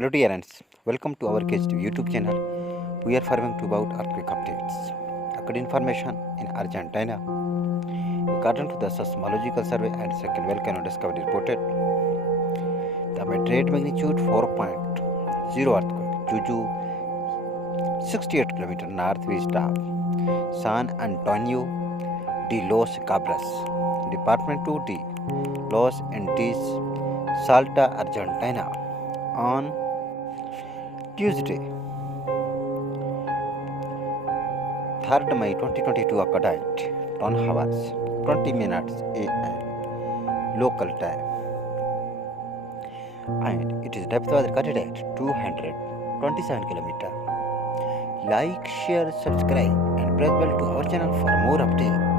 Hello dear friends, welcome to our guest YouTube channel. We are following about earthquake updates. According information in Argentina, according to the seismological survey and second volcano discovery reported, the moderate magnitude 4.0 earthquake Juju 68 km northwest of San Antonio de los Cabras, Departamento de Los Andes, Salta, Argentina, on Tuesday, 3rd May 2022 occurred at 10 hours 20 minutes AM local time, and its depth was recorded at 227 km. Like, share, subscribe, and press bell to our channel for more updates.